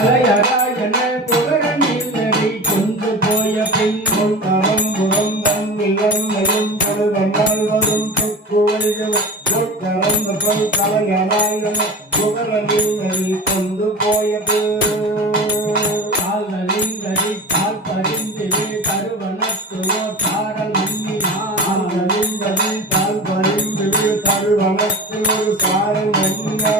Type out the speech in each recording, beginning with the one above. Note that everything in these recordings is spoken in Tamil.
தலையராயன புகழனில் கொண்டு போய பின் கொண்டரம் புறம் தன்னிலம் பொழுதனால் வரும் தலையராயன புகழனில் கொண்டு போய கால்களிங்கடி கால் பறிந்திலே கருவனத்துவோ தாரல் மண்ணினாலிங்கடி கால் பறிந்திலே கருவனத்தில் ஒரு சாரல் மண்ணினா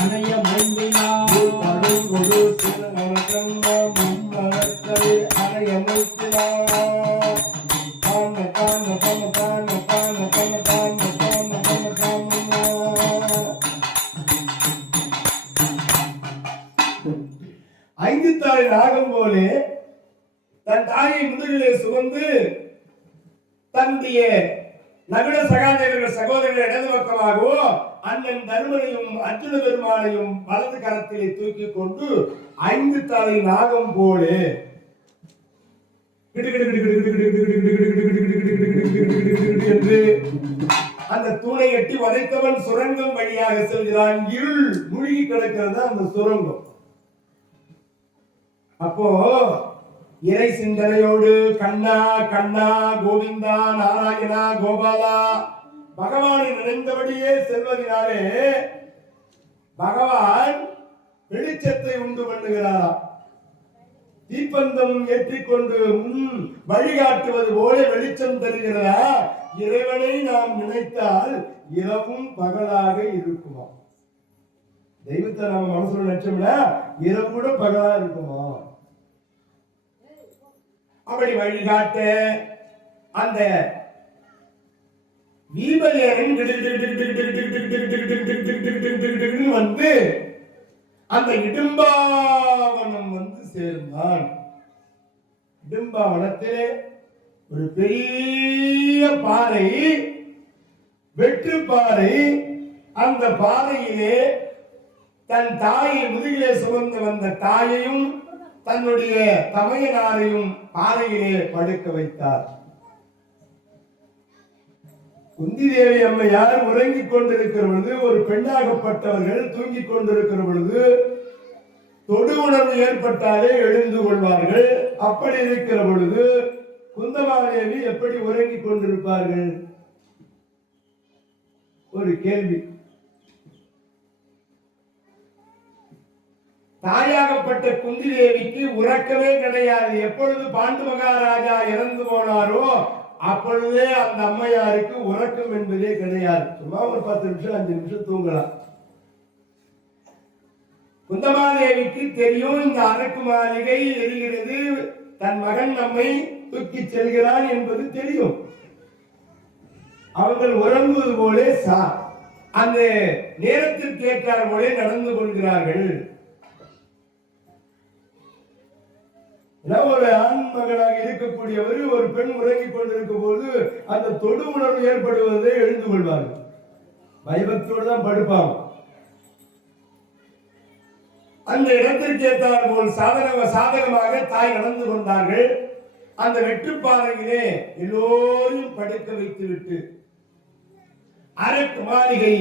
அணைய மண்டினார் ஒரு சில மும்மரத்தை அணைய வைத்தினார் ஐந்து தாய் ராகம் போலே தன் தாயை முதுகிலே சுமந்து தன்னுடைய நகுல சகாதேவர்கள் சகோதரர்கள் இடது பக்கமாகவோ அண்ணன் தருமனையும் அர்ஜுன பெருமானையும் வலது கரத்திலே தூக்கி கொண்டு ஐந்து தலை நாகம் போலே என்று அந்த தூணை எட்டி வதைத்தவன் சுரங்கம் வழியாக செல்கிறான். இருள் மூழ்கி கிடக்கிறது அந்த சுரங்கம். அப்போ இறை சிந்தனையோடு கண்ணா கண்ணா கோவிந்தா நாராயணா கோபாலா பகவானை நினைந்தபடியே செல்வதனாலே பகவான் வெளிச்சத்தை உண்டு பண்ணுகிறாராம். தீப்பந்தம் ஏற்றிக்கொண்டு வழிகாட்டுவது போல வெளிச்சம் தருகிறதா. இறைவனை நாம் நினைத்தால் இரவும் பகலாக இருக்குமா? தெய்வத்தை நம்ம மனசுல நினைச்சோம்னா இரவு கூட பகலா இருக்குமா? அப்படி வழிகாட்ட அந்த வீபலியரின் வந்து அந்த இடும்பாவனம் வந்து சேர்ந்தான். இடும்பாவனத்திலே ஒரு பெரிய பாறை, வெற்று பாறை. அந்த பாறையிலே தன் தாயை முதுகிலே சுமந்து வந்த தாயையும் தன்னுடைய தமையனாரையும் பாறையிலே படுக்க வைத்தார். குந்தி தேவி அம்மையார் உறங்கிக் கொண்டிருக்கிற பொழுது, ஒரு பெண்ணாகப்பட்டவர்கள் தூங்கிக் கொண்டிருக்கிற பொழுது தொடு உணர்வு ஏற்பட்டாலே எழுந்து கொள்வார்கள். அப்படி இருக்கிற பொழுது குந்தமாதேவி எப்படி உறங்கிக் கொண்டிருப்பார்கள்? ஒரு கேள்வி. தாயாகப்பட்ட குந்தி தேவிக்கு உறக்கமே கிடையாது. எப்பொழுது பாண்டு மகாராஜா இறந்து போனாரோ அப்பொழுதே அந்த அம்மையாருக்கு உறக்கம் என்பதே கிடையாது. சும்மா ஒரு 10 நிமிஷம் 5 நிமிஷம் தூங்கலாம். குந்தமாதேவிக்கு தெரியும் இந்த அரக்கு மாளிகை எரிகிறது, தன் மகன் நம்மை தூக்கி செல்கிறான் என்பது தெரியும். அவர்கள் உறங்குவது போலே அந்த நேரத்திற்கு ஏற்றார் போலே நடந்து கொள்கிறார்கள். ஒரு ஆண் மகனாக இருக்கக்கூடியவர் ஒரு பெண் உறங்கிக் கொண்டிருக்கும் போது அந்த தொடு உணர்வு ஏற்படுவதை எழுந்து கொள்வார்கள். பயபக்தியோடு தான் படுப்பாங்க. அந்த இடத்திற்கு ஏற்றார் போல் சாதகமாக தாய் நடந்து கொண்டார்கள். அந்த வெற்றுப்பாறையிலே எல்லோரும் படுக்க வைத்துவிட்டு அரக்கு மாளிகை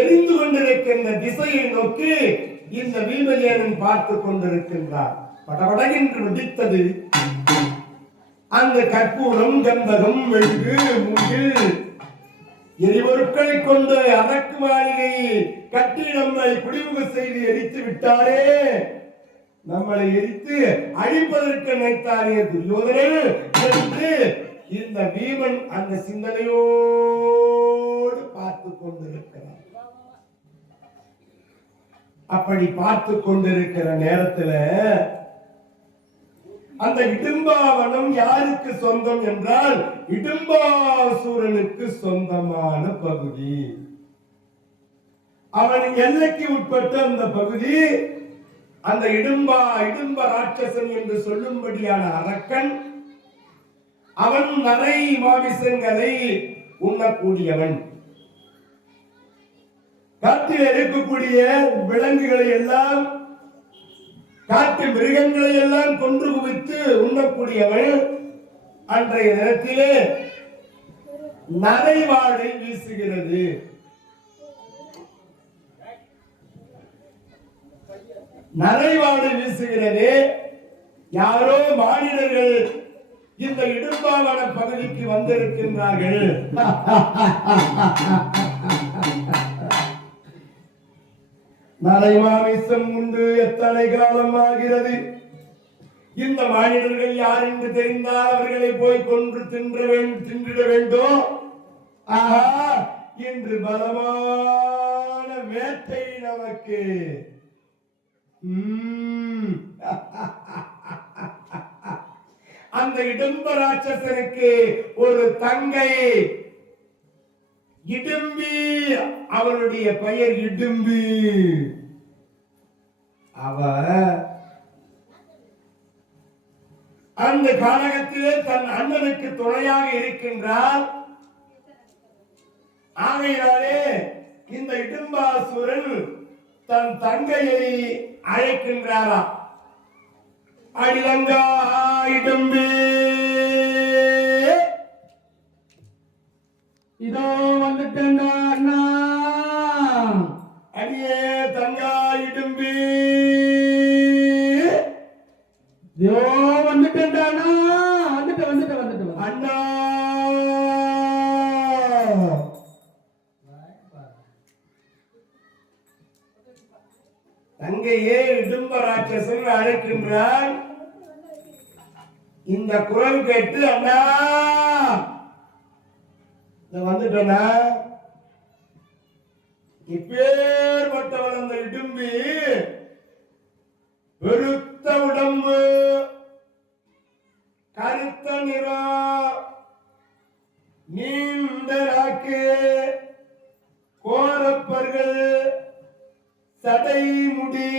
எரிந்து கொண்டிருக்கின்ற திசையை நோக்கி இந்த வீமலியன் பார்த்து கொண்டிருக்கின்றார். படபடென்று வெடித்தது அந்த கற்பூரம், கந்தகம், மெழுகு, மூங்கில் எரிபொருட்களை கொண்டு அரக்கு மாளிகை கட்டி நம்மை குடிமுக செய்து எரித்து விட்டாரே, நம்மளை எரித்து அழிப்பதற்கு நினைத்தாரே துரியோதனன் என்று இந்த வீமன் அந்த சிந்தனையோடு பார்த்து கொண்டிருக்கிறார். அப்படி பார்த்து கொண்டிருக்கிற நேரத்தில் அந்த இடும்பாவனம் யாருக்கு சொந்தம் என்றால் இடும்பாசூரனுக்கு சொந்தமான பகுதி. அவன் எல்லைக்கு உட்பட்ட அந்த பகுதி. அந்த இடும்ப ராட்சசன் என்று சொல்லும்படியான அரக்கன், அவன் நரை மாமிசங்களை உண்ணக்கூடியவன். காட்டில் இருக்கக்கூடிய விலங்குகளை எல்லாம், காட்டு மிருகங்களை எல்லாம் கொன்று குவித்து உண்ணக்கூடியவன். அன்றைய தினத்திலே நரைவாடை வீசுகிறது. நரைவாடை வீசுகிறது. யாரோ மாநிலர்கள் இந்த இடும்பாவன பகுதிக்கு வந்திருக்கின்றார்கள். நரைமாமிசம் உண்டு எத்தனை காலம் ஆகிறது. இந்த மாநிலர்கள் யார் என்று தெரிந்தால் அவர்களை போய் கொன்று தின்றிட வேண்டும். ஆஹா, இன்று பலமான வேட்டை நமக்கு. அந்த இடும்ப ராட்சசனுக்கு ஒரு தங்கை இடும்பி, அவளுடைய பெயர் இடும்பி. அவ அந்த காலகத்திலே தன் அண்ணனுக்கு துணையாக இருக்கின்றார். ஆகையினாலே இந்த இடும்பாசுரன் தன் தங்கையை அழைக்கின்றாரா. அடிலங்கா இடும்பி, இதோ வந்துட்டேன்டா அண்ணா. அடியே தங்கா இடும்பி, இதோ வந்துட்டேன்டா அண்ணா. வந்துட்டு அண்ணா. தங்கையே இடும்ப ராட்சசன் அழைக்கின்றான். இந்த குரல் கேட்டு அண்ணா வந்துட்டனா. இப்பேற்பட்டவன் அந்த இடும்பி, பெருத்த உடம்பு, கருத்த நிறம், நீண்ட நாக்கு, கோரப்பர்கள், சடை முடி.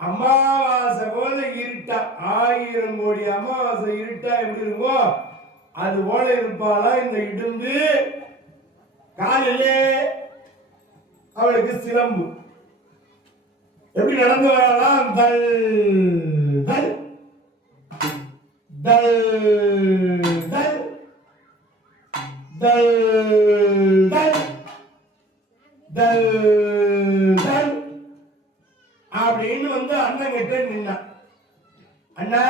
அமாவாசை போல இருட்டா, 1000 கோடி அமாவாசை இருட்டா எப்படி இருக்கும் அது போல இருப்பாளா இந்த இடும்பு. காலிலே அவளுக்கு சிலம்பு. எப்படி நடந்து வரலாம்? தல் தல் தல் தல் தல் தல் தல் தல் அப்படின்னு வந்து அண்ணன் கிட்ட நின்னா. அண்ணா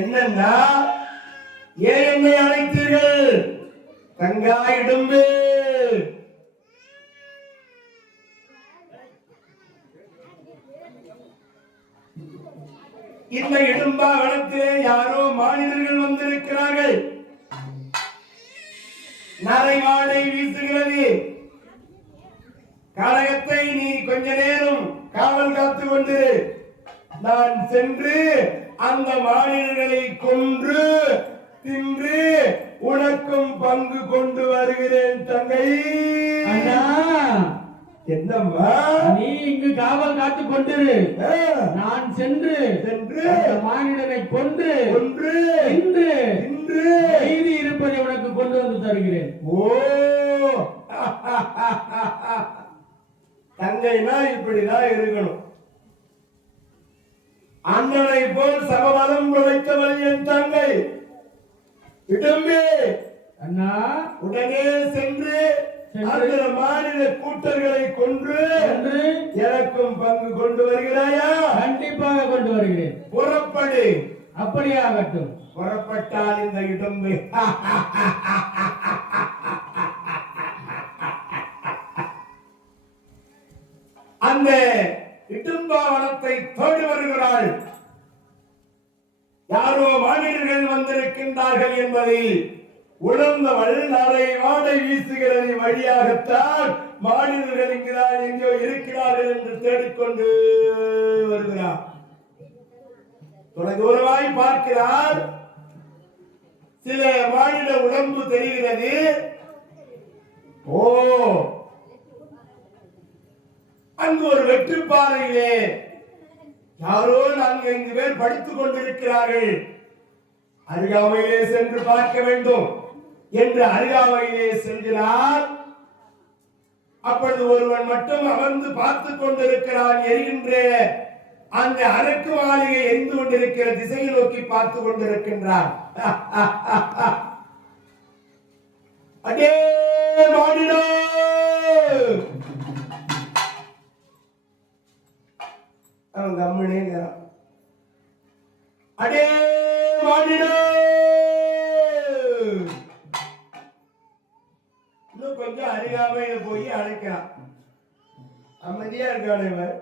என்னன்னா, ஏன் என்னை அழைத்தீர்கள்? தங்கா இடும்பு, இந்த இடும்பா வனத்திலே யாரோ மாநிலர்கள் வந்திருக்கிறார்கள். நரைவாடை வீசுகிறது. காலகத்தை நீ கொஞ்ச நேரம் காவல் காத்து கொண்டு நான் சென்று அந்த மாநிலங்களை கொன்று தின்று உனக்கும் பங்கு கொண்டு வருகிறேன் தங்கை. அண்ணா, என்னம்மா நீ இங்கு காவல் காத்து கொண்டிரு. நான் சென்று மாநிலனை கொன்று இன்று மீதி இருப்பதை உனக்கு கொண்டு வந்து தருகிறேன். ஓ, தங்கைனா இப்படிதான் இருக்கணும். அண்ணனை போல் சகபலம் உழைத்தவள் என் தங்கை இடும்பி. அண்ணா, உடனே சென்று அந்த மாநில கூட்டர்களை கொன்று எனக்கும் பங்கு கொண்டு வருகிறாயா? கண்டிப்பாக கொண்டு வருகிறேன். புறப்படு. அப்படியே ஆகட்டும். புறப்பட்டால் இந்த இடும்பு அந்த இடும்பாவனத்தை தேடி வருகிறாள். யாரோ மாநிலர்கள் வந்திருக்கின்றார்கள் என்பதை உணர்ந்தவள் நரை வாடை வீசுகிறது வழியாகத்தான் மாநிலர்கள் இங்குதான் எங்கோ இருக்கிறார்கள் என்று தேடிக்கொண்டு வருகிறார். தொலைதூரமாய் பார்க்கிறார். சில மாநில உடம்பு தெரிகிறது. ஓ, அங்கு ஒரு வெற்றுப்பாறையிலே யாரோ 4-5 பேர் படித்துக் கொண்டிருக்கிறார்கள். அருகாமையிலே சென்று பார்க்க வேண்டும் என்று அருகாமையிலே செல்கிறார். அப்பொழுது ஒருவன் மட்டும் அமர்ந்து பார்த்துக் கொண்டிருக்கிறான். எரிகின்ற அந்த அரக்கு மாளிகை எரிந்து கொண்டிருக்கிற திசையை நோக்கி பார்த்து கொண்டிருக்கின்றான். அடே மாடிடோ, அவன் கம்முனே இருக்கிறான். அடே மாடிடோ, இன்னும் கொஞ்சம் அருகாமையில போய் அழைக்கிறான். அமைதியா இருக்கானே இவன்,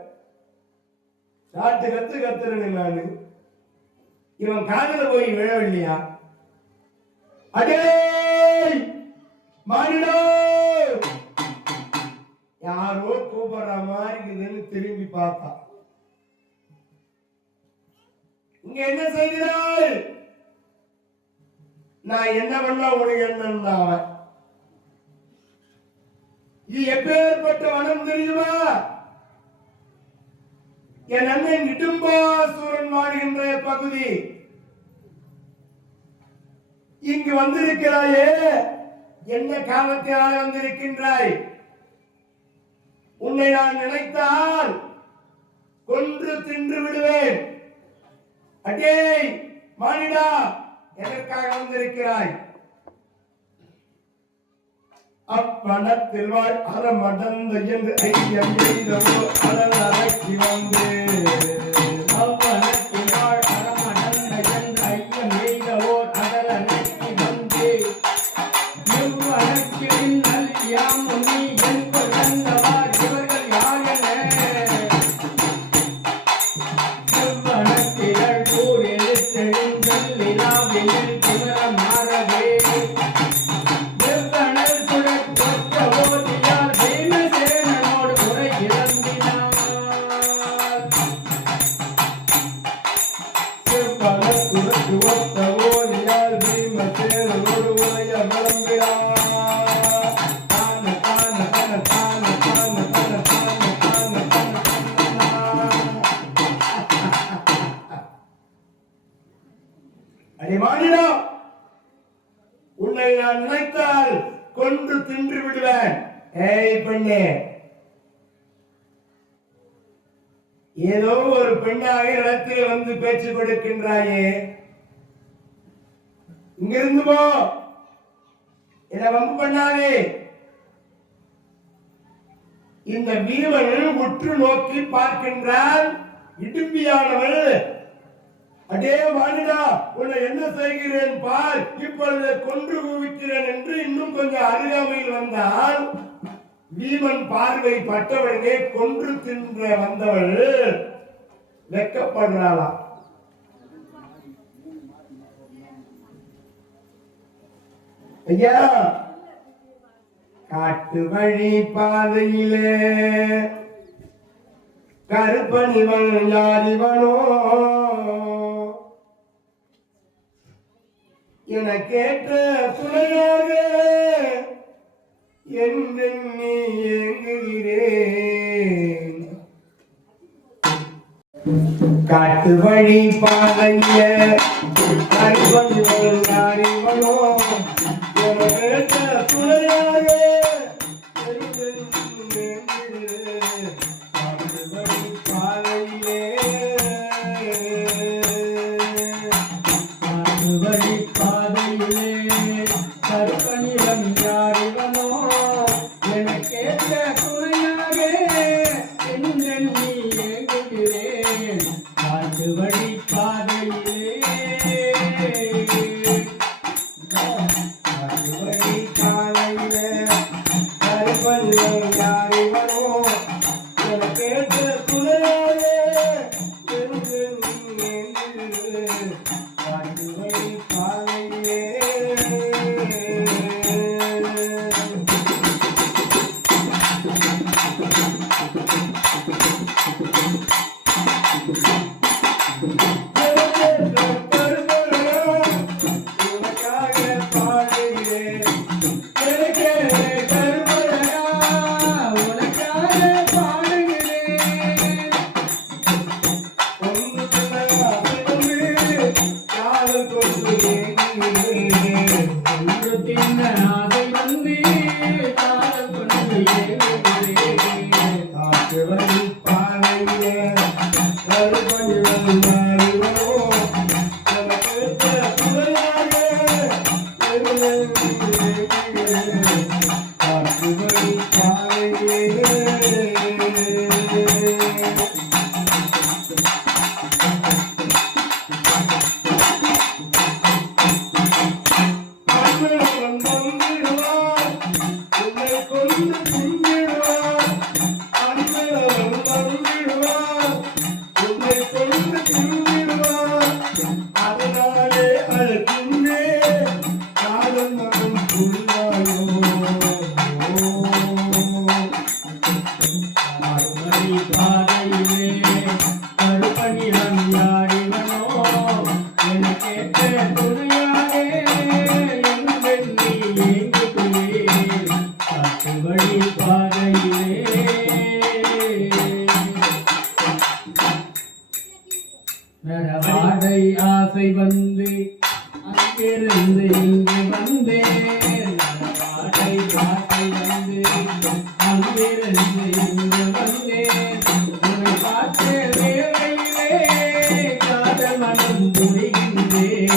நாட்டு கத்து கத்துறேன் நானு. இவன் காதல போய் விழவில்லையா? அடே மாடிடோ, யாரோ கூப்பிடுற மாதிரி இருக்குதுன்னு திரும்பி பார்த்தான். இங்க என்ன செய்கிறாள்? நான் என்ன பண்ணா உனக்கு என்ன? அவன் இது எப்பேற்பட்ட வனம் தெரியுமா? என் அண்ணன் இடும்பாசூரன் வாழ்கின்ற பகுதி. இங்கு வந்திருக்கிறாயே, என்ன காரணத்தினால் வந்திருக்கின்றாய்? உன்னை நான் நினைத்தால் கொன்று தின்று விடுவேன். அடே மானிடா, எதற்காக வந்திருக்கிறாய்? அப்பணத்தில் வாழ் அறமடந்த என்று ஐயம் எய்தவோ அடல் அடக்கி வந்து, அவ்வனத்தில் வாழ் அறமடந்த என்று ஐயம் எய்தவோர் அடல் அடக்கி வந்து, இவ்வனத்தில் நல்யாம் நீ என்று கண்டவார் இவர்கள் யார் என, இவ்வனத்திரள் கூர் எழுத்தெழுந்தல் வினாவில் திமரம் மாறவே, உன்னை நான் நினைத்தால் கொன்று தின்று விடுவேன். ஏய் பெண்ணே, ஏதோ ஒரு பெண்ணாக இடத்தில் வந்து பேச்சு கொடுக்கின்றாயே, இங்கிருந்து போ, என்ன வம்பு பண்ணாதே. இந்த வீரன் உற்று நோக்கி பார்க்கின்றான். இடும்பியானவள், அடே வாணிடா, உன்னை என்ன செய்கிறேன் பார், இப்பொழுது கொன்று குவிக்கிறேன் என்று இன்னும் கொஞ்சம் அருகாமையில் வந்தால், வீமன் பார்வை பட்டவனே கொன்று தின்ற வந்தவள் வெட்கப்படுறாளா? ஐயா, காட்டு வழி பாதையிலே கருப்பனிவன் யாரிவனோ என கேட்ட துணையாக என்றெண்ணி ஏங்குகிறேன். காட்டு வழி பாதைய கருப்பனிவன் யாரிவனோ என கேட்ட துணையாக என்றெண்ணி ஏங்குகிறேன். காட்டு வழி பாதையிலே வழி பாதையிலே கருப்பனிவன் யாரிவனோ என கேட்ட துணையாக என்றெண்ணி ஏங்குகிறேன். காட்டு வழி பாதையிலே காட்டு வழி பாதையிலே கருப்பனிவன் யாரிவனோ என கேட்ட துணையாக என்றெண்ணி ஏங்குகிறேன். காட்டு வழி பாதையிலே வாடை ஆசை வந்து அங்கிருந்து இங்கு வந்தேன் வாடை ஆசை வந்து அங்கிருந்து இங்கு வந்தேன் உன்னை பார்த்த வேளையிலே காதல் மனம் புரிகின்றேன்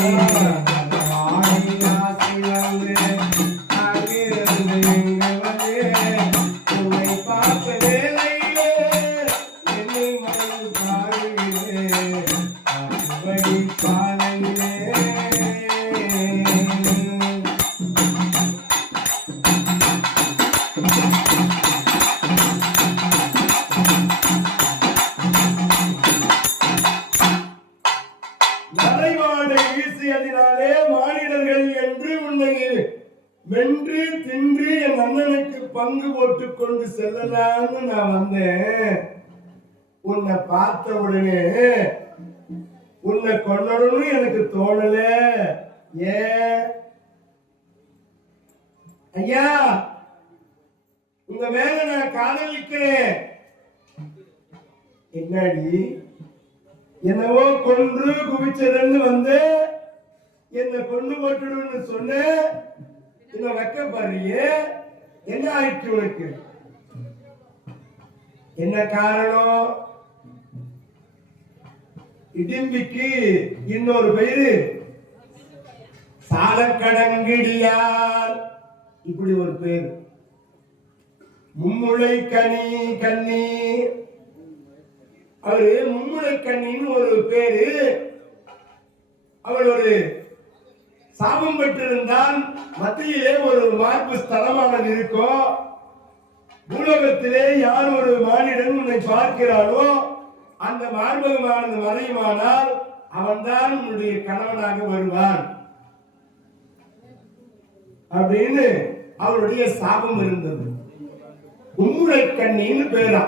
நரைவாடை வீசியதினாலே மானிடர்கள் என்று உன்னை வென்று தின்று என் அண்ணனுக்கு பங்கு போட்டுக் கொண்டு செல்லலாம்னு நான் வந்தேன். உன்னை பார்த்த உடனே உன்னை கொல்லணும்னு எனக்கு தோணல. ஏன் ஐயா, உங்க மேல நான் காதலிக்கிறேன். என்னடி என்னவோ கொன்று குவிச்சதுன்னு வந்து என்ன கொண்டு போட்டுடுன்னு சொன்ன, என்ன வைக்க பாருங்க. என்ன ஆயிடுச்சு உனக்கு? என்ன காரணம்? இடிம்பிக்கு இன்னொரு பெயரு சாலக்கடங்கிடியார், இப்படி ஒரு பேரு. மும்முளை கன்னி, அவரு மும்முளை கண்ணின்னு ஒரு பேரு. அவள் ஒரு சாபம் பெற்றிருந்தால் மத்தியிலே ஒரு மார்பு ஸ்தலமானது இருக்கும். பூலோகத்திலே யார் ஒரு மானிடன் உன்னை பார்க்கிறானோ அந்த மார்பகமானது மறையுமானால் அவன்தான் உன்னுடைய கணவனாக வருவான் அப்படின்னு அவருடைய சாபம் இருந்தது. மும்முளை கண்ணின்னு பேரா.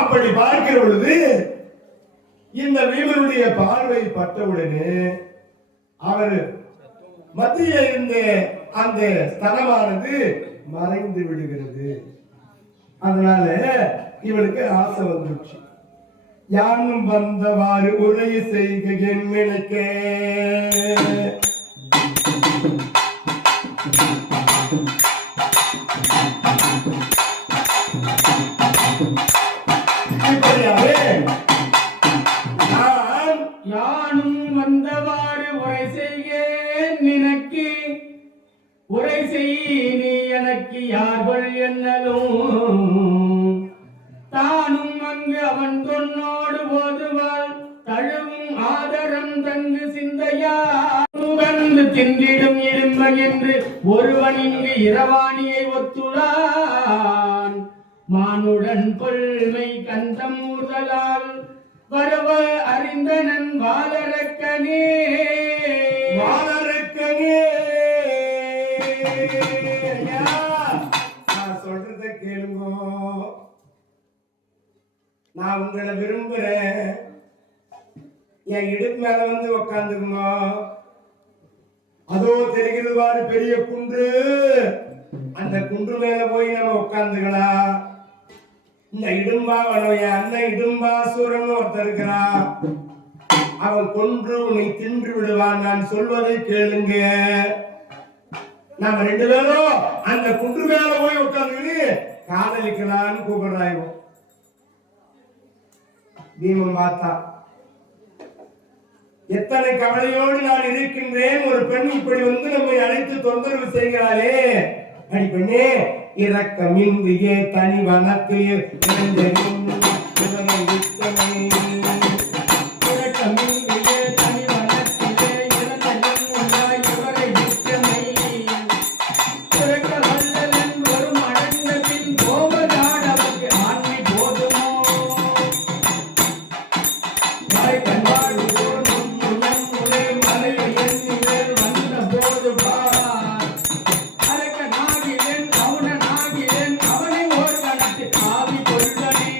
அப்படி பார்க்கிற பொழுது இந்த வீமனுடைய பார்வை பட்டவுடனே அவர் மத்தியில இருந்த அந்த ஸ்தலமானது மறைந்து விடுகிறது. அதனால இவளுக்கு ஆசை வந்துச்சு. யானும் வந்தவாறு உரை செய்க என் நினைக்க. யானும் வந்தவாறு உரை செய்கேன் நினக்கு உரை செய் நீ எனக்கு யார்கள் என்னலும் தானும் அங்கு அவன் தொன்னோடு போதுவாள் தழுவும் ஆதரம் தங்கு சிந்தையா உகந்து தின்றிடும் இரும்பன் என்று ஒருவன் இங்கு இரவாணியை ஒத்துளான் மானுடன் கொள்மை கந்தம் ஊர்தலால் வரவ அறிந்தனன் வாழறக்கனே நான் சொல்றத கேளுங்க. நான் உங்களை விரும்புறேன். என் இடுப்பு மேல வந்து உக்காந்துக்கணும். அதோ தெரிகிறது வாரு பெரிய குன்று. அந்த குன்று மேல போய் நம்ம உட்காந்துக்கலாம். இந்த இடும்பா வனம் என் அண்ணன் இடும்பாசூரன் ஒருத்தர் இருக்கிறான். அவன் கொன்று உன்னை தின்று விடுவான். நான் சொல்வதை கேளுங்க. நம்ம ரெண்டு பேரும் அந்த குன்று மேல போய் உட்காந்து காதலிக்கலான்னு கூப்பிடுறாயும். பீமன் பார்த்தா எத்தனை கவலையோடு நான் இருக்கின்றேன். ஒரு பெண் இப்படி வந்து நம்மை அழைத்து தொந்தரவு செய்கிறாளே. அடி பெண்ணே, இரக்கமின்றியே தனி வனத்தில் அவனை ஓர் கணக்கு ஆவி கொள்வனே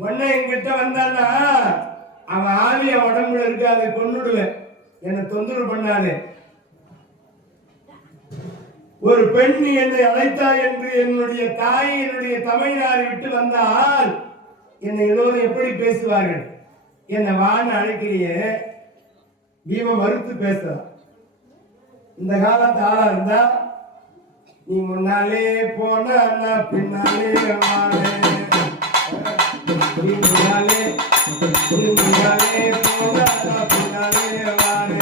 உடனே என்கிட்ட வந்தான்னா அவன் ஆவி அவன் உடம்புல இருக்காது, கொன்னுடுவேன். என்னை தொந்தரவு பண்ணாது. ஒரு பெண் என்னை அழைத்தாய் என்று என்னுடைய தாய் என்னுடைய தமிழ்நாடு விட்டு வந்தால் என்னை எல்லோரும் எப்படி பேசுவார்கள்? என்னை வான்னு அழைக்கிறிய பீம மறுத்து பேசலாம். இந்த காலத்து ஆளா இருந்தா நீ முன்னாலே போன அண்ணா பின்னாலே வாழே, நீ முன்னாலே போன அண்ணா பின்னாலே வாழே,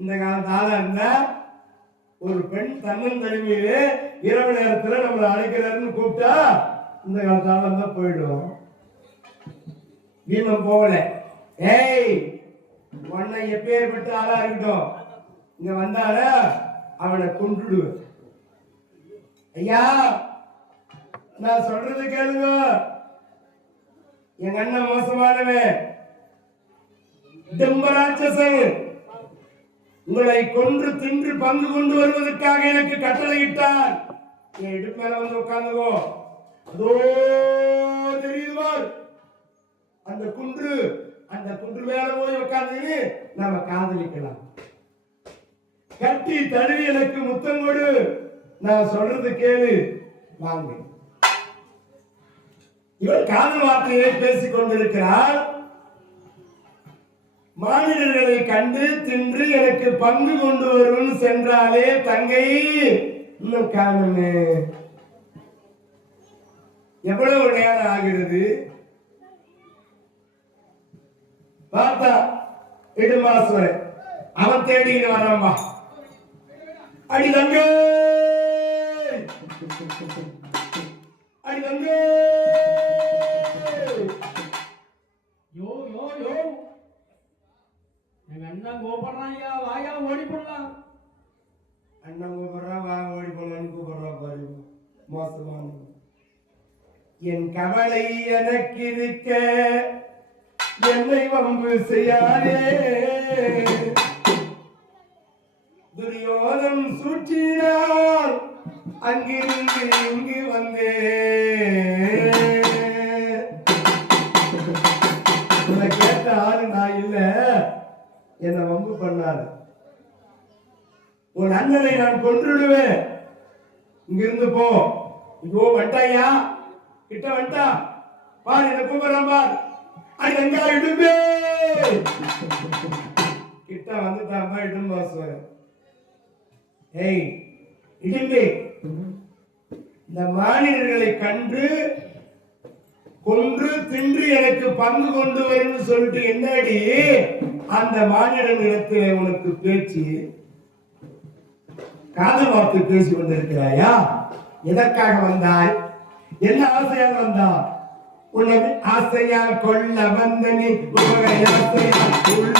இந்த காலத்தால இருந்தா ஒரு பெண் தன்னந்தனிமையிலே இரவு நேரத்துல நம்மளை அழைக்கிறாருன்னு கூப்பிட்டா இந்த காலத்தால இருந்தா போயிடுவோம். பீமன் போகல. ஏய் உன்னை எப்பேற்பட்ட ஆளா இருக்கட்டும், இங்க வந்தால அவனை கொன்றுடுவேன். ஐயா நான் சொல்றது கேளுங்க, எங்க அண்ணன் மோசமானவன், டெம்பராட்சசன். உங்களை கொன்று தின்று பங்கு கொண்டு வருவதற்காக எனக்கு கட்டளையிட்டார். என் இடுப்பு மேல வந்து உட்கார்ந்துக்கோ, அதோ தெரியுது அந்த குன்று, அந்த குன்று மேல போய் உட்கார்ந்து நாம காதலிக்கலாம். கட்டி தழுவி எனக்கு முத்தம் கொடு, நான் சொல்றது கேளு, வாங்க. இவர் காதல் வார்த்தையை பேசிக் கொண்டிருக்கிறார். மானிடர்களை கண்டு தின்று எனக்கு பங்கு கொண்டு வரும் சென்றாலே தங்கை இன்னும் காணுமே. எவ்வளவு நேரம் ஆகிறது பார்த்தா இடுமாசுவரன் அவன் தேடிட்டு வரான்பா. அடி தங்க அடி தங்க யோ யோ யோ எங்க அண்ணன் கோபடுறான்யா, வாயா ஓடி போடலாம். அண்ணன் கூப்பிடுறான், வா ஓடி போடலான்னு கூப்பிடுறான் பாரு. மோசமான என் கவலை எனக்கு இருக்க என்னை வம்பு செய்யாதே, துரியோதன் சூழ்ச்சினால் அங்கிருந்து இங்கு வந்தே. கேட்ட ஆளு நான் இல்ல, என்னை வம்பு பண்ணாரு. உன் அண்ணனை நான் கொன்றுடுவேன், இங்கிருந்து போ. ஐயோ வண்டாயா, கிட்ட வண்டா பாரு, என்ன கூப்பிடுறான் பார். அது எங்க இடும்பே கிட்ட வந்துட்டாமா இடும்பாசுவரன். ஏய் இடும்பே, இந்த மானிடர்களை கண்டு கொன்று தின்று எனக்கு பங்கு கொண்டு வரும்னு சொல்லிட்டு என்னடி அந்த மானிடன் இடத்துல உனக்கு பேச்சு? காதல் வார்த்தை பேசி கொண்டிருக்கிறாயா? எதற்காக வந்தாய்? என்ன ஆசையாக வந்தா? உன்னை ஆசையால் கொள்ள வந்த நீ ஆசையால் உள்ள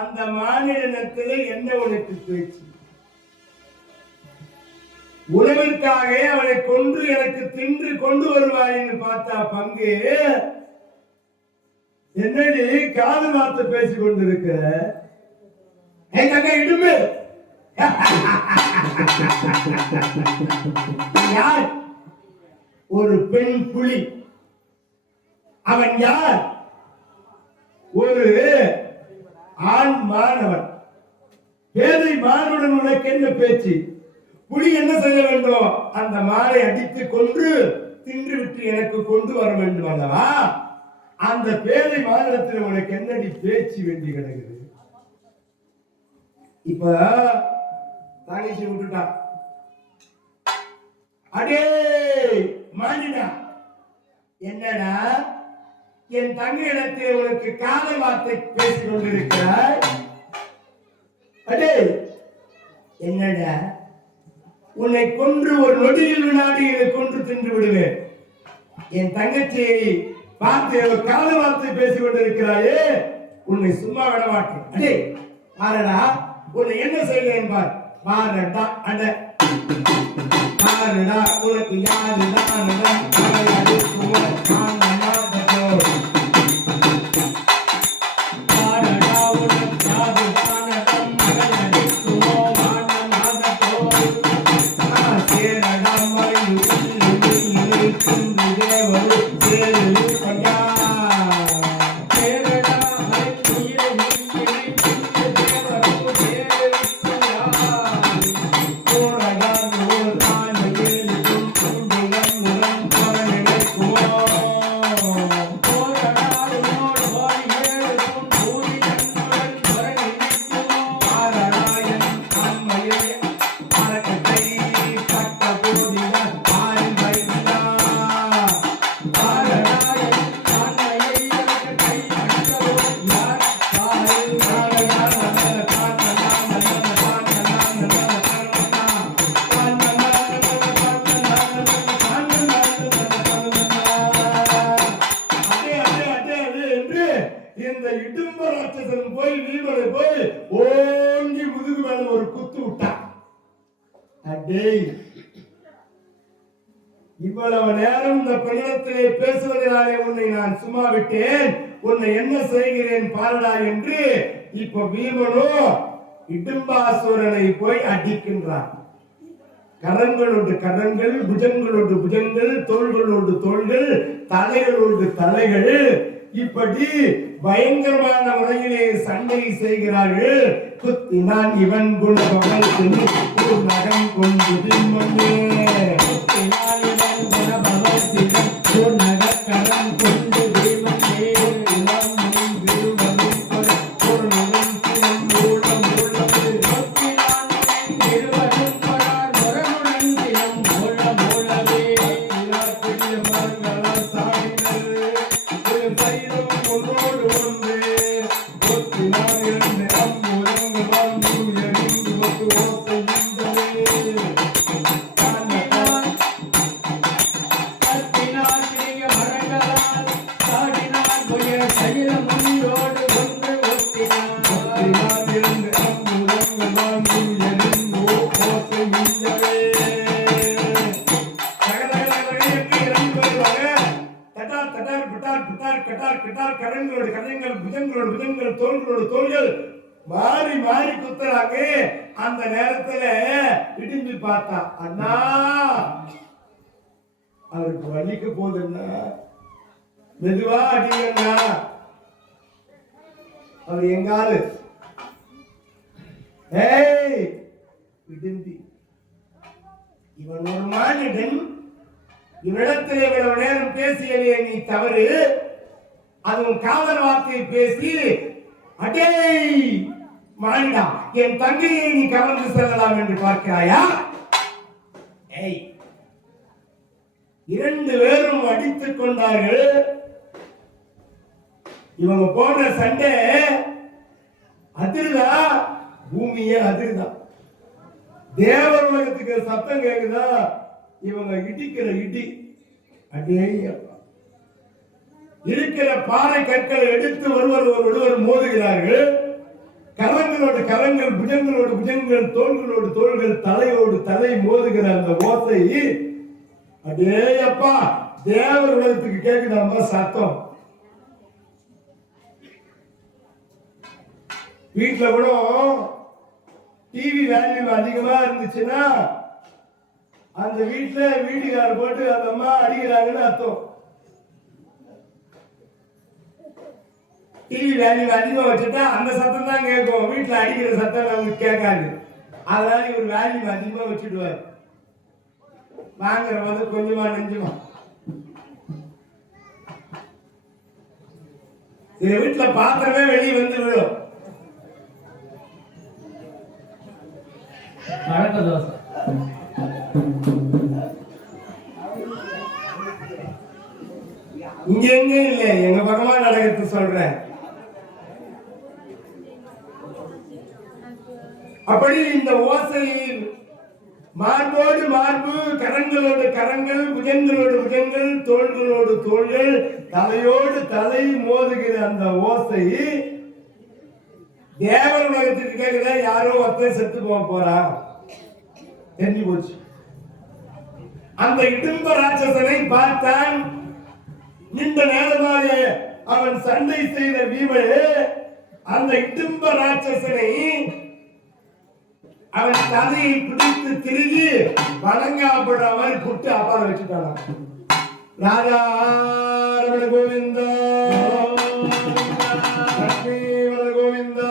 அந்த மானிடத்திலே என்ன உனக்கு பேச்சு? உணவிற்காக அவனை கொன்று எனக்கு தின்று கொண்டு வருவாய் என்று பார்த்தா பங்கு என்னடி காது வார்த்தை பேசிக் கொண்டிருக்கிற? இடும்பு யார்? ஒரு பெண் புலி. அவன் யார்? ஒரு ஆண் மாணவன். பேதை மாணவன் உனக்கு என்ன பேச்சு? புலி என்ன செய்ய வேண்டும்? அந்த மானை அடித்து கொன்று தின்று விட்டு எனக்கு கொண்டு வர வேண்டும் அல்லவா? அந்த பேதை மாநிலத்தில் உனக்கு என்னடி பேச்சு வேண்டி கிடக்குது? இப்ப தங்கச்சி விட்டுட்டான். அடே மானிடா, என்னடா என் தங்கையிடத்தில் உனக்கு காதல் வார்த்தை பேசிக் கொண்டிருக்கிறாய்? அடே என்னடா, உன்னை கொன்று ஒரு நொடியில் வினாடியை கொன்று தின்று விடுவேன். என் தங்கச்சியை பார்த்து காதல் வார்த்தை பேசிக் கொண்டிருக்கிறாயே, உன்னை சும்மா விட மாட்டேன். அடே பாரடா, உன்னை என்ன செய்கிறேன் பார். பாரடா அட பாரடா, உனக்கு யாருதான் இந்த இடும்ப ராட்சசன் போய் வீமனை போய் ஓங்கி முதுகு மேல ஒரு குத்து விட்டான். அடே, இவ்வளவு நேரம் இந்த பெண்ணிடத்திலே பேசுவதனாலே உன்னை நான் சும்மா விட்டேன், உன்னை என்ன செய்கிறேன் பாரடா என்று இப்ப வீமனோ இடும்பாசுரனை போய் அடிக்கின்றான். கரங்களோடு கரங்கள், புஜங்களோடு புஜங்கள், தோள்களோடு தோள்கள், தலைகளோடு தலைகள், இப்படி பயங்கரமான முறையிலே சண்டை செய்கிறார்கள். குத்தினான் இவன் குணபவல் நகம் கொண்டு பின்மண்ணே, குத்தினான் இவன் குணபவல் நகரம் கொண்டு பீமண்ணே, கரங்களோடு கரங்கள், புஜங்களோடு புஜங்கள், தோள்களோடு தோள்கள் மாறி மாறி குத்துறாங்க. அந்த நேரத்துல இடிஞ்சு பார்த்தா, அண்ணா அவருக்கு வலிக்கு போகுதுன்னா மெதுவா அடிங்கண்ணா. அவர் எங்காலு இடிந்தி, இவன் ஒரு மானிடன், இவ்விடத்திலே இவ்வளவு நேரம் பேசியதே நீ தவறு, அதுவும் காதல் வார்த்தையை பேசி, அடே மானிடா, என் தங்கையை நீ கவர்ந்து செல்லலாம் என்று பார்க்கிறாயா? இரண்டு பேரும் அடித்துக் கொண்டார்கள். இவங்க போன்ற சண்டை அதிர்தா, பூமியே அதிர்தா, தேவர் உலகத்துக்கு சத்தம் கேக்குதா, இவங்க இடிக்கிற இடி. அடே இருக்கிற பாறை கற்களை எடுத்து ஒருவர் மோதுகிறார்கள். கரங்களோடு கரங்கள், புஜங்களோடு புஜங்கள், தோள்களோடு தோள்கள், தலையோடு தலை மோதுகிற அந்த ஓசை, அடே அப்பா, தேவர் உலகத்துக்கு கேக்குதாமா சத்தம். வீட்டுல கூட டிவி வேல்யூ அதிகமா இருந்துச்சுன்னா அந்த வீட்டுல வீட்டுக்காரர் போட்டு அந்த அம்மா அடிக்கிறாங்கன்னு அர்த்தம். டிவி வேல்யூ அதிகமா வச்சுட்டா அந்த சத்தம் தான் கேட்கும், வீட்டுல அடிக்கிற சத்தம் நமக்கு கேட்காது. அதனால இவர் வேல்யூ அதிகமா வச்சுடுவார். வாங்குற போது கொஞ்சமா நெஞ்சுமா. சில வீட்டுல பாத்திரமே வெளியே வந்து விழும். வழக்க தோசை. இங்க எங்க இல்ல, எங்க பக்கமா நடக்கிறது சொல்றேன். அப்படி இந்த ஓசை மார்போடு மார்பு, கரங்களோடு கரங்கள், புஜங்களோடு புஜங்கள், தோள்களோடு தோள்கள், தலையோடு தலை மோதுகிற அந்த ஓசை தேவன் உலகத்துக்கு கேட்குதா? யாரோ ஒருத்தர் செத்து போறா தெரிஞ்சு போச்சு. அந்த இடும்ப ராட்சசனை பார்த்தான். நீண்ட நேரமாக அவன் சண்டை செய்த வீமன் அந்த இடும்ப ராட்சசனை அவன் தலையை பிடித்து திருகி வணங்காப்படுற மாதிரி புட்டு அப்பால வச்சுட்டானா. ராஜா ரமண கோவிந்தா, லட்சுமி வரத கோவிந்தா,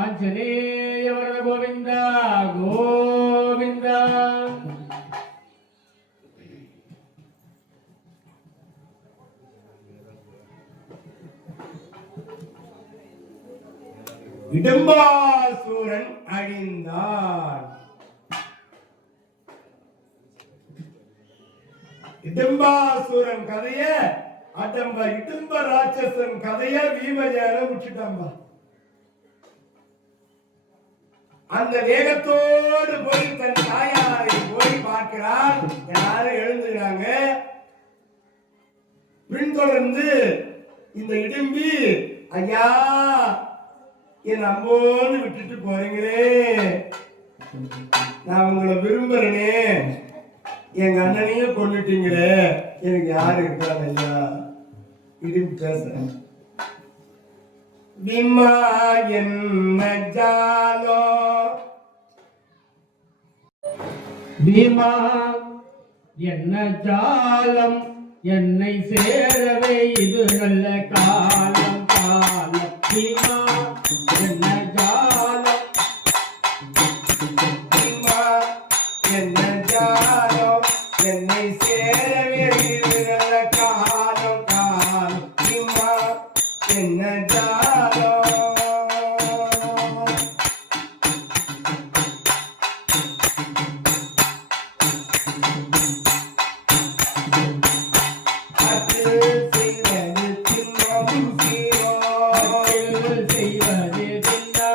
ஆஞ்சநேய வரத கோவிந்தா கோவிந்தா. இடும்பாசூரன் அழிந்தான். இடும்பாசூரன் கதைய அடம்ப இடும்ப ராட்சசன் கதைய வீமஜான விட்டுட்டாம்பா. அந்த வேகத்தோடு போய் தன் தாயாரை போய் பார்க்கிறான். எல்லாரும் எழுந்துகிறாங்க. பின்தொடர்ந்து இந்த இடும்பி, ஐயா என் அம்போன்னு விட்டுட்டு போறீங்களே, நான் உங்களை விரும்புறேனே, எங்க அண்ணனையும் கொண்டுட்டீங்களே, எனக்கு யாரு இருக்காங்க ஐயா? இடும்பி பேசுறேன். விம்மா என்ன ஜாலோ, பீமா என்ன ஜாலம், என்னை சேரவே இது நல்ல காலம் காலம். பீமா என்ன ஜாலம், விம்மா என்ன ஜாலோ, என்னை சேரவே இது நல்ல காலம் காலம். விம்மா என்ன ஜாலோ, செய்வது தின்ன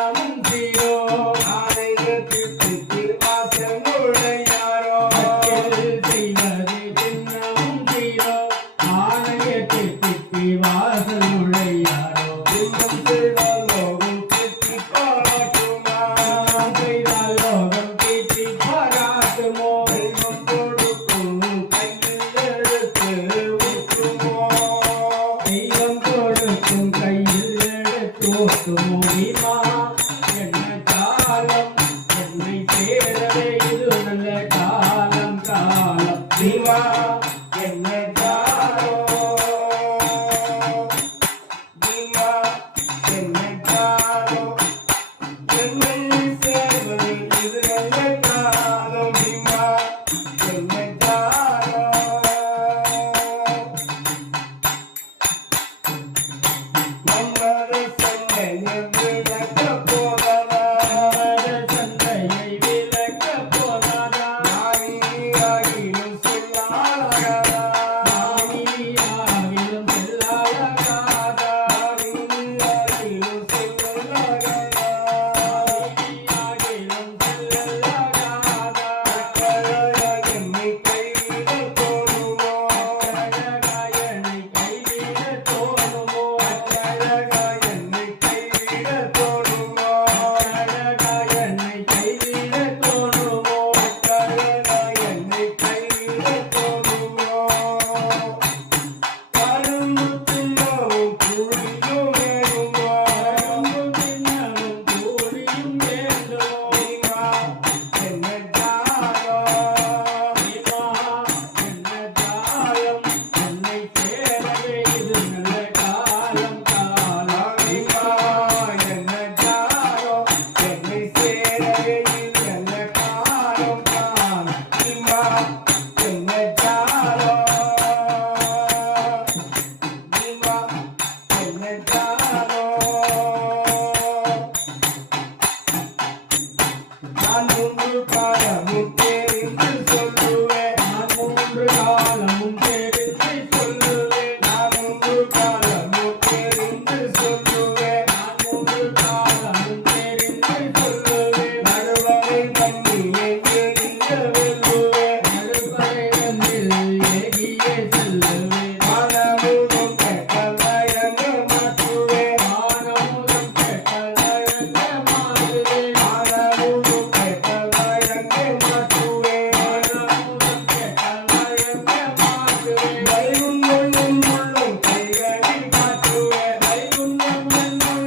நான் மூன்று காலமும் தெரிந்து சொல்லுவேன் நான் மூன்று காலமும் தெரிந்து சொல்லுவேன் நான் மூன்று காலமும் தெரிந்து சொல்லுவேன் நான் மூன்று காலமும் தெரிந்து சொல்லுவேன் நடுவரை மண்ணிலே எரிய வெல்லுவேன் நடுப்பறை வந்தில் ஏகியே செல்லுவேன் மனமுதும் கட்டளையங்க மாற்றுவேன் ஆனமுதம் கேட்டலயங்க மாறுவேன் மனமுதும் கட்டளையங்க மாற்றுவேன் ஆனமுதம் கேட்டலயங்க மாறுவேன் வைகுண்டம் உள்ளும் கைகளில் காட்டுவேன் வைகுண்டம் என்னுள்ளும்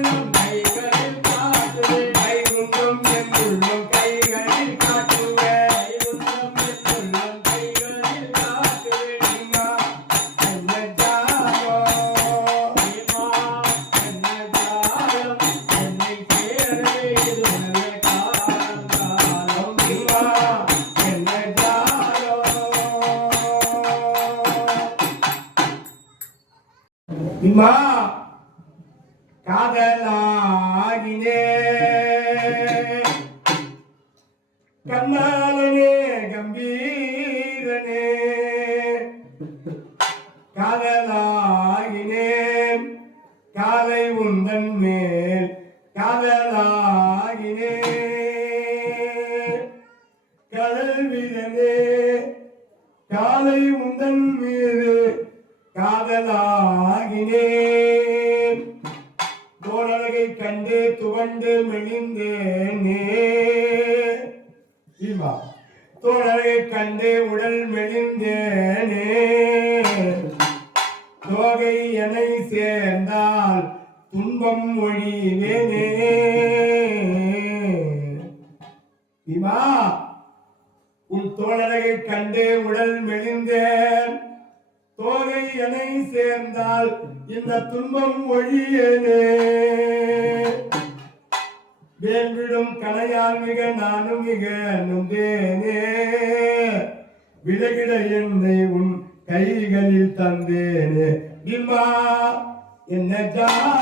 கைகளில் காட்டுவேன் வைகுண்டம் உள்ளும் கைகளில் காட்டுவேன் வைகுண்டம் என்னுள்ளும் கைகளில் காட்டுவேன் அம்மா என்ன ஜாலோ ஏமா என்ன ஜாலம் என்னை சேரவே இது உணவே காலம் காலம் அம்மா என்ன ஜாலோ அம்மா காதலாகினே கண்ணாலனே கம்பீரனே காதலாகினேன் காலை உந்தன் மேல் காதலாகினேன் கடல் வீரனே காலை உந்தன் மீது காதலாகினேன் தோழகை கண்டு துவண்டு மெலிந்தேனே தீபா தோழரை கண்டு உடல் மெலிந்தேனே தோகை எனை சேர்ந்தால் துன்பம் ஒழிவேனே தீபா உன் தோழரை கண்டு உடல் மெலிந்தேன் தோகை எனை சேர்ந்தால் இந்த துன்பம் ஒழியேனே வேல்விடும் கலையால் மிக நானும் மிக நொந்தேனே விலகிட என்னை உன் கைகளில் தந்தேனே பிம்பா என்ன ஜாலோ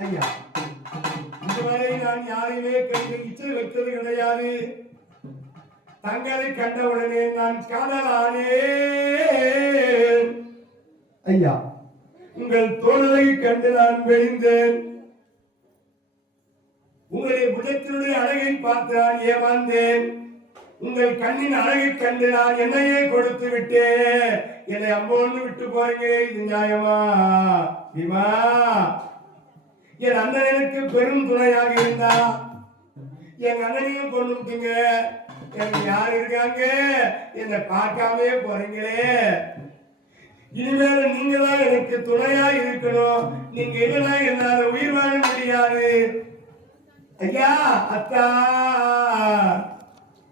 ஐயா இதுவரை நான் யாரையுமே கண்டு இச்சை வைத்தது கிடையாது தங்களை கண்டவுடனே நான் காதலானேன் ஐயா உங்கள் தோழரை கண்டு நான் வெளிந்தேன் உங்களுடைய புஜத்தினுடைய அழகை பார்த்து நான் ஏமாந்தேன் உங்கள் கண்ணின் அழகை கண்டு நான் என்னையே கொடுத்து விட்டேன் என்னை அம்மோன்னு விட்டு போறீங்க இது நியாயமா பீமா என் அண்ணன் எனக்கு பெரும் துணையாக இருந்தா என் அண்ணனையும் கொண்டு விட்டீங்க எனக்கு யார் இருக்காங்க என்னை பார்க்காமே போறீங்களே இனிமேல நீங்க தான் எனக்கு துணையா இருக்கணும் நீங்க இல்லைன்னா என்னால உயிர் வாழ முடியாது ஐயா அத்தா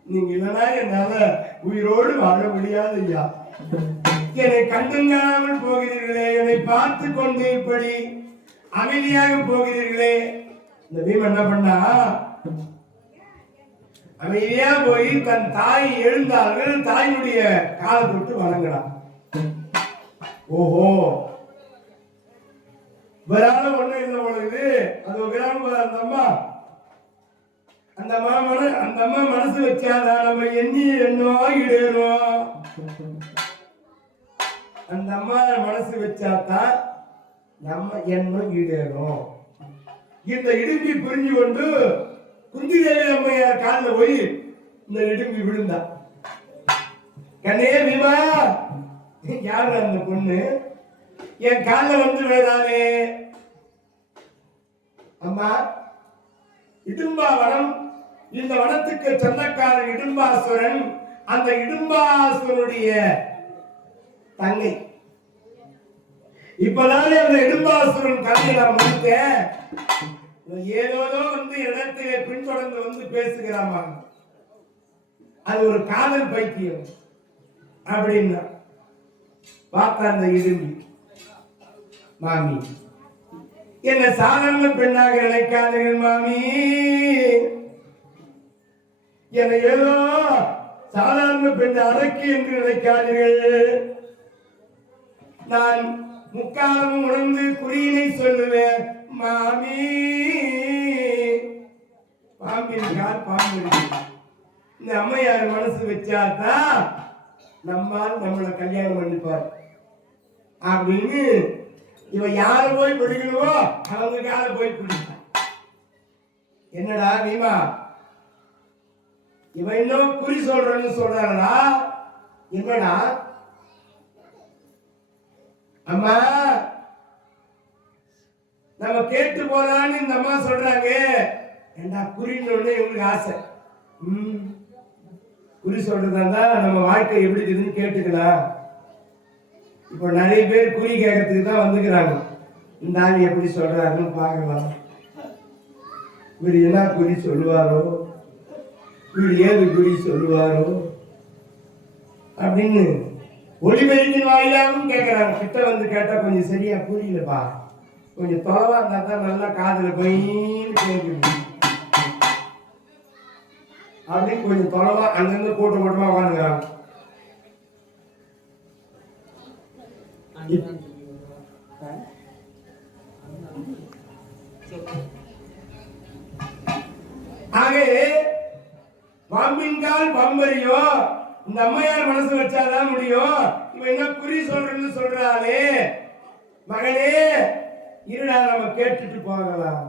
நீங்க இல்லைன்னா என்னால உயிரோடு வாழ முடியாது ஐயா என்னை கண்டுங்காமல் போகிறீர்களே என்னை பார்த்து கொண்டு இப்படி அமைதியாக போகிறீர்களே இந்த பீம் என்ன பண்ணா அமைதியா போய் தன் தாய் எழுந்தார்கள் தாயினுடைய காலை தொட்டு வணங்கினான் ஓஹோ வராத ஒண்ணும் இல்லை பொழுது அது ஒரு கிராமம் அந்த அம்மா மனசு வச்சாதான் நம்ம எண்ணி எண்ணோ ஈடேறும் அந்த அம்மா மனசு வச்சாதான் நம்ம எண்ணம் ஈடேறும் இந்த இடும்பி புரிஞ்சு கொண்டு குந்தி தேவி அம்மையார் காலில் போய் இந்த இடும்பி விழுந்தா கண்ணே பீமா யாரு அந்த பொண்ணு என் காலில் வந்து விழுதானே அம்மா இடும்பா வனம் இந்த வனத்துக்கு சொந்தக்காரன் இடும்பாசுரன் அந்த இடும்பாசுரனுடைய தங்கை இப்பதானே அந்த இடும்பாசுரன் கதையை நான் முடித்தேன் ஏதோதோ வந்து இடத்திலே பின்தொடர்ந்து வந்து பேசுகிறாமா அது ஒரு காதல் பைத்தியம் அப்படின்னா பார்த்தா அந்த இடும்பி மாமி என்ன சாதாரண பெண்ணாக நினைக்காதீர்கள் மாமி என்னை ஏதோ சாதாரண பெண் அரக்கி என்று நினைக்காதீர்கள் நான் முக்காலமும் உணர்ந்து குறியினை சொல்லுவேன் மாமி பாம்பின் கால் பாம்பு இருக்கு. இந்த அம்மையார் மனசு வச்சாதான் நம்மால் நம்மளை கல்யாணம் பண்ணிப்பார் அப்படின்னு இவன் யாரை போய் பிடிக்கணுமோ அவங்க கால போய் பிடிப்பான். என்னடா பீமா, இவன் இன்னும் குறி சொல்றன்னு சொல்றாரா? என்னடா அம்மா நம்ம கேட்டு போலான்னு இந்த அம்மா சொல்றாங்க. ஏண்டா குறின்னு இவங்களுக்கு ஆசை. குறி சொல்றதா நம்ம வாழ்க்கை எப்படி இருக்குதுன்னு கேட்டுக்கலாம். இப்போ நிறைய பேர் குறி கேட்கறதுக்கு தான் வந்துக்கிறாங்க. இந்த ஆள் எப்படி சொல்றாருன்னு பார்க்கலாம். இவர் என்ன குறி சொல்லுவாரோ, இவர் ஏது குறி சொல்லுவாரோ அப்படின்னு ஒளிபெருக்கின் வாயிலாகவும் கேட்கிறாங்க. கிட்ட வந்து கேட்டா கொஞ்சம் சரியா புரியலப்பா, கொஞ்சம் தொலைவா இருந்தா தான் நல்லா காதுல போயின்னு கேட்குது அப்படின்னு கொஞ்சம் தொலைவா அங்கிருந்து கூட்டம் கூட்டமா உட்காந்துக்கிறாங்க. ஆகவே பாம்பின்கால் பம்பரியோ இந்த அம்மையார் மனசு வச்சாதான் முடியும். இவன் என்ன குறி சொல்றன்னு சொல்றாளே, மகனே இருடா நம்ம கேட்டுட்டு போகலாம்.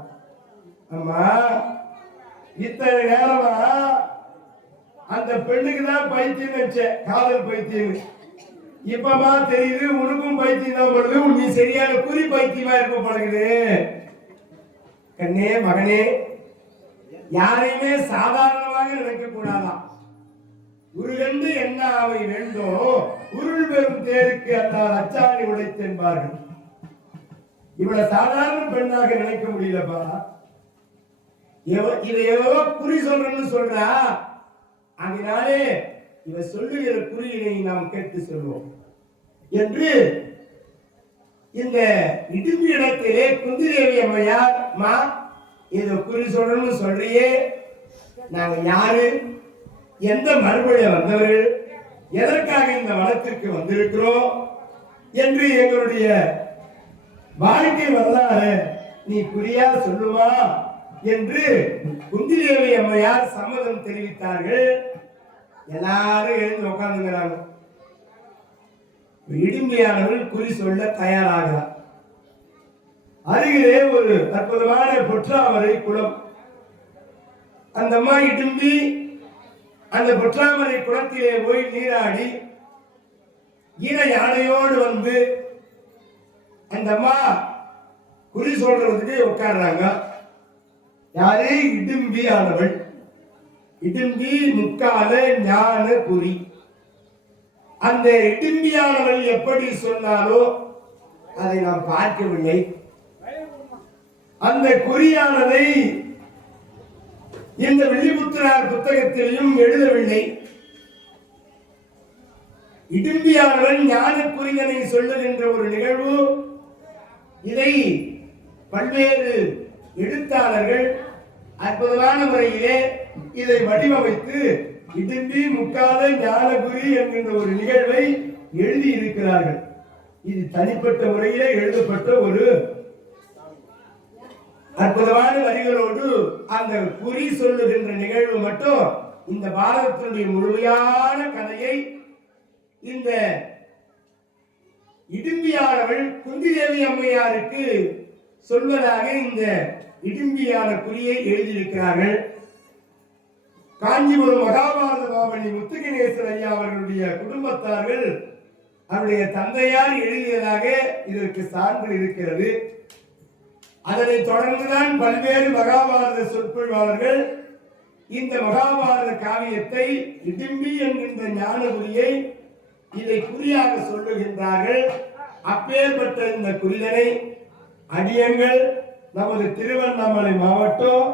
அம்மா இத்தனை நேரமா அந்த பெண்ணுக்கு தான் பைத்தியம் வச்சேன், காதல் பைத்தியம். இப்பமா தெரியுது உனக்கும் பைத்தியம் தான் படுது, நீ சரியான குறி பைத்தியமா இருக்க பழகுது. கண்ணே மகனே, யாரையுமே சாதாரணமாக நினைக்க கூடாதான். உருகண்டு என்ன அவை வேண்டும், உருள் பெறும் தேருக்கு அல்லாத அச்சாணி உடைத்தென்பார்கள். இவளை சாதாரண பெண்ணாக நினைக்க முடியலப்பா. இதை ஏதோ குறி சொல்றன்னு சொல்றா. அதனாலே இவ சொல்லுகிற குறியினை நாம் கேட்டு சொல்வோம் என்று இந்த இடும்பி இடத்திலே குந்திதேவி அம்மையார், மா இதை குறி சொல்றன்னு சொல்றியே, நாங்க யாரு, எந்த மறுபடிய வந்தவர்கள், எதற்காக இந்த வனத்திற்கு வந்திருக்கிறோம் என்று எங்களுடைய வாழ்க்கை வரலாறு நீ குறியா சொல்லுமா என்று குந்திதேவி அம்மையார் சம்மதம் தெரிவித்தார்கள். எல்லாரும் எழுந்து உட்கார்ந்துங்கிறாங்க. இடும்பியானவர்கள் குறி சொல்ல தயாராகிறார். அருகிலே ஒரு அற்புதமான பொற்றாமரை குளம். அந்த அம்மா இடும்பி அந்த பொற்றாமரை குளத்திலே போய் நீராடி ஈர யானையோடு வந்து அந்த அம்மா குறி சொல்றதுக்கு உட்கார்றாங்க. யாரு? இடும்பி ஆனவள். இடும்பி முக்கால ஞான குறி. அந்த இடும்பியானவள் எப்படி சொன்னாலோ அதை நாம் பார்க்கவில்லை. அந்த குறியானதை இந்த வில்லிபுத்திரார் புத்தகத்திலையும் எழுதவில்லை. இடும்பியானவன் ஞான குறியனை சொல்லுகின்ற ஒரு நிகழ்வு. இதை பல்வேறு எழுத்தாளர்கள் அற்புதமான முறையிலே இதை வடிவமைத்து இடும்பி முக்கால ஞானகுரி என்கின்ற ஒரு நிகழ்வை எழுதி இருக்கிறார்கள். இது தனிப்பட்ட முறையிலே எழுதப்பட்ட ஒரு அற்புதமான வரிகளோடு அந்த குறி சொல்லுகின்ற நிகழ்வு மட்டும் இந்த பாரதத்தினுடைய முழுமையான கதையை இந்த இடும்பியானவள் குந்திதேவி அம்மையாருக்கு சொல்வதாக இந்த இடும்பியான குறியை எழுதியிருக்கிறார்கள். காஞ்சிபுரம் மகாபாரத பாவனி முத்துகணேசன் ஐயா அவர்களுடைய குடும்பத்தார்கள் அவருடைய தந்தையார் எழுதியதாக இதற்கு சான்று இருக்கிறது. அதனை தொடர்ந்துதான் பல்வேறு மகாபாரத சொற்பொழிவாளர்கள் இந்த மகாபாரத காவியத்தை இடும்பி என்கின்ற ஞானகுரியை இதை குறியாக சொல்லுகின்றார்கள். அப்பேற்பட்ட இந்த குறிதனை அடியங்கள் நமது திருவண்ணாமலை மாவட்டம்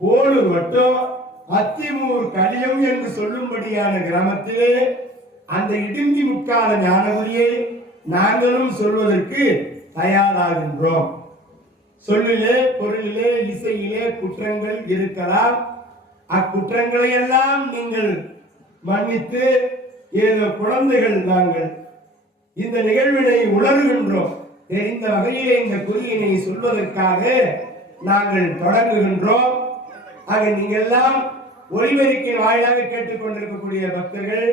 போலூர் வட்டம் அத்திமூர் கலியம் என்று சொல்லும்படியான கிராமத்திலே அந்த இடும்பி முக்கால ஞானகுரியை நாங்களும் சொல்வதற்கு தயாராகின்றோம். சொல்லிலே பொருளிலே இசையிலே குற்றங்கள் இருக்கலாம். அக்குற்றங்களை எல்லாம் நீங்கள் மன்னித்து, ஏதோ குழந்தைகள் நாங்கள் இந்த நிகழ்வினை உணர்கின்றோம். தெரிந்த வகையிலே இந்த குறியினை சொல்வதற்காக நாங்கள் தொடங்குகின்றோம். ஆக நீங்கள் எல்லாம் ஒளிபெருக்கி வாயிலாக கேட்டுக்கொண்டிருக்கக்கூடிய பக்தர்கள்,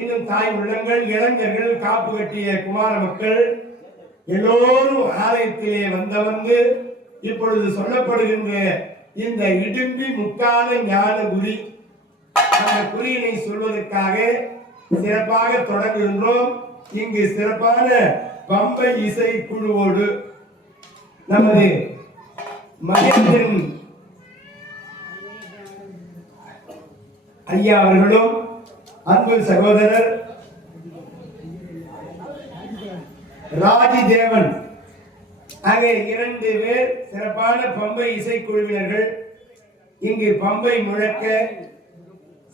இன்னும் தாய் உள்ளங்கள், இளைஞர்கள், காப்பு கட்டிய குமார மக்கள் எல்லோரும் ஆலயத்திலே வந்தவந்து இப்பொழுது சொல்லப்படுகின்ற இந்த இடும்பி முக்கால ஞான குறி, அந்த குறியினை சொல்வதற்காக சிறப்பாக தொடங்குகின்றோம். இங்கு சிறப்பான பம்பை இசை குழுவோடு நமது மகேந்திரன் ஐயா அவர்களும் அன்பு சகோதரர் ராஜிதேவன் ஆகிய 2 பேர் சிறப்பான பம்பை இசைக்குழுவினர்கள் இங்கு பம்பை முழக்க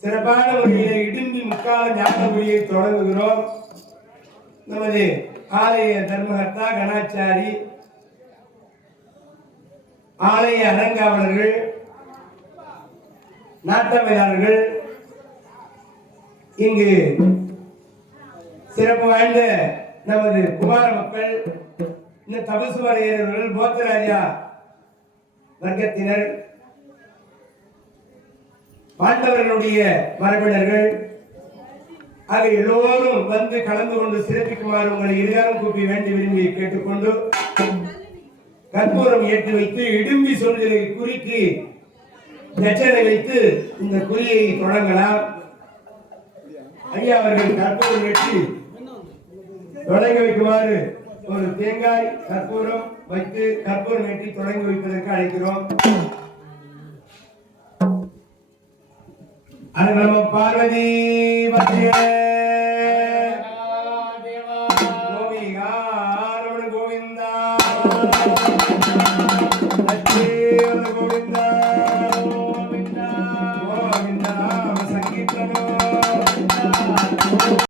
சிறப்பான ஒரு இடும்பி முக்கால ஞான குறியை தொடங்குகிறோம். நமது ஆலய தர்மகர்த்தா கணாச்சாரி, ஆலய அலங்காவலர்கள், நாட்டமையாளர்கள், இங்கு சிறப்பு வாய்ந்த நமது குமார மக்கள், இந்த தபசுவரையர்கள், போத்தராஜா வர்க்கத்தினர், பாண்டவர்களுடைய மரபினர்கள் ஆக எல்லோரும் வந்து கலந்து கொண்டு சிறப்பிக்குமாறு உங்களை இருகாரம் கூப்பி வேண்டி விரும்பி கேட்டுக்கொண்டு கற்பூரம் ஏற்றி வைத்து இடும்பி சொல்களை குறிக்கு தட்சணை வைத்து இந்த குறியை தொடங்கலாம். ஐயா அவர்கள் கற்பூரம் ஏற்றி தொடங்கி வைக்குமாறு ஒரு தேங்காய் கற்பூரம் வைத்து கற்பூரம் ஏற்றி தொடங்கி வைப்பதற்கு அழைக்கிறோம். அது நம்ம பார்வதி பற்றிய கோவிந்தா